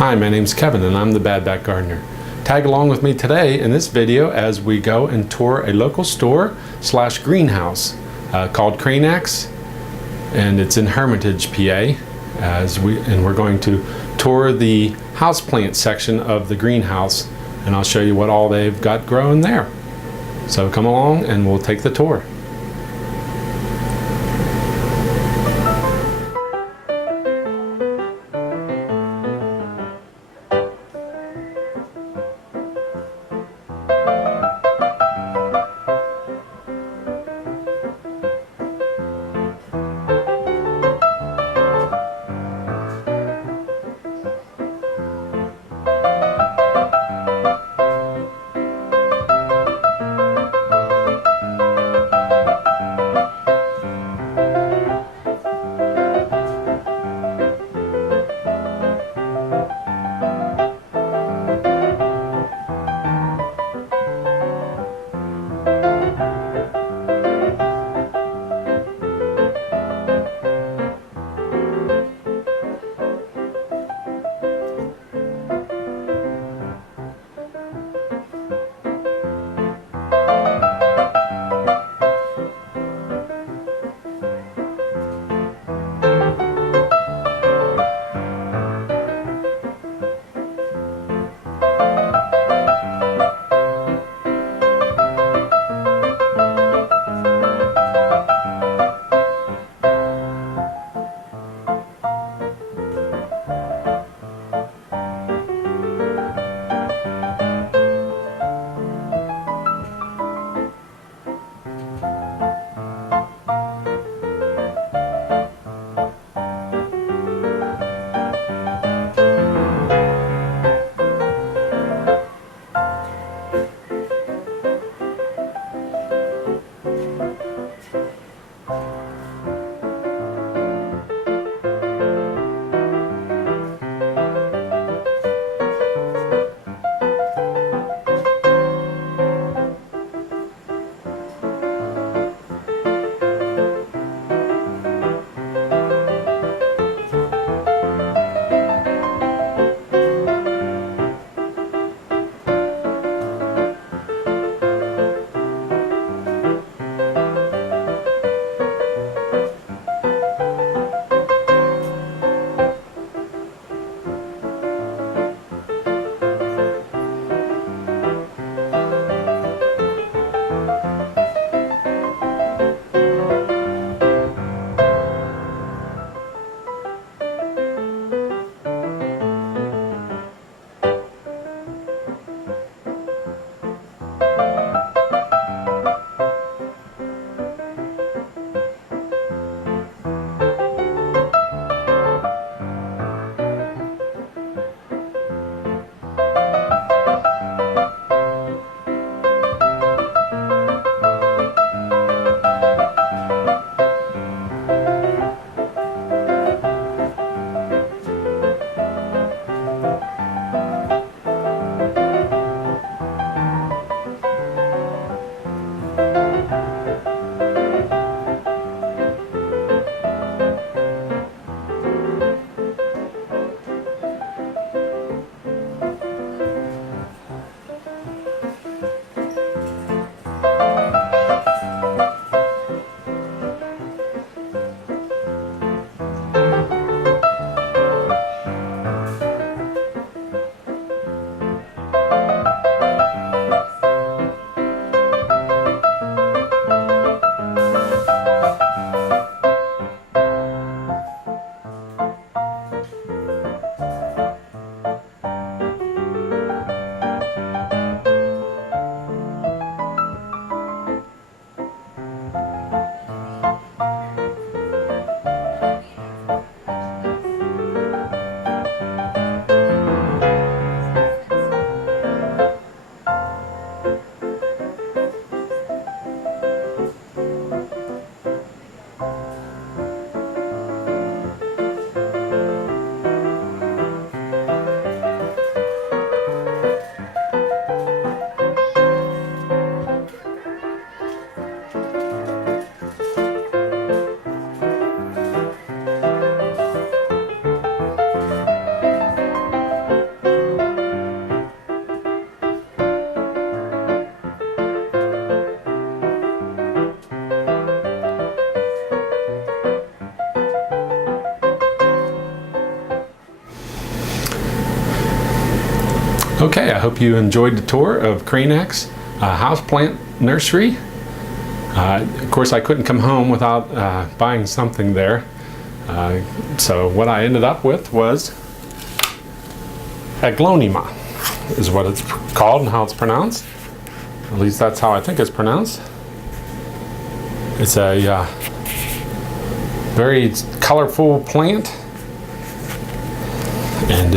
Hi, my name's Kevin and I'm the Bad Back Gardener. Tag along with me today in this video as we go and tour a local store / greenhouse called Kraynak's, and it's in Hermitage PA. We're going to tour the houseplant section of the greenhouse, and I'll show you what all they've got growing there. So come along and we'll take the tour. Okay, I hope you enjoyed the tour of Kraynak's houseplant nursery. Of course, I couldn't come home without buying something there. So what I ended up with was aglonema, is what it's called and how it's pronounced. At least that's how I think it's pronounced. It's a very colorful plant, and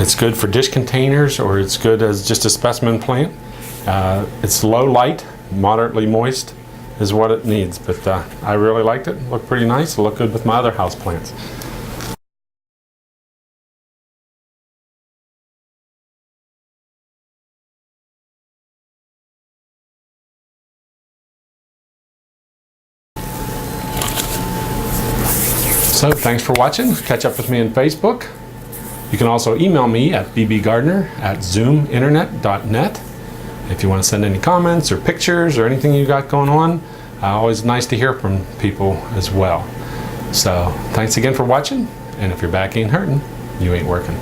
it's good for dish containers, or it's good as just a specimen plant. It's low light, moderately moist is what it needs, but I really liked it. It looked pretty nice. It looked good with my other house plants. So thanks for watching. Catch up with me on Facebook. You can also email me at bbgardner@zoominternet.net if you want to send any comments or pictures or anything you got going on. Always nice to hear from people as well. So thanks again for watching, and if your back ain't hurting, you ain't working.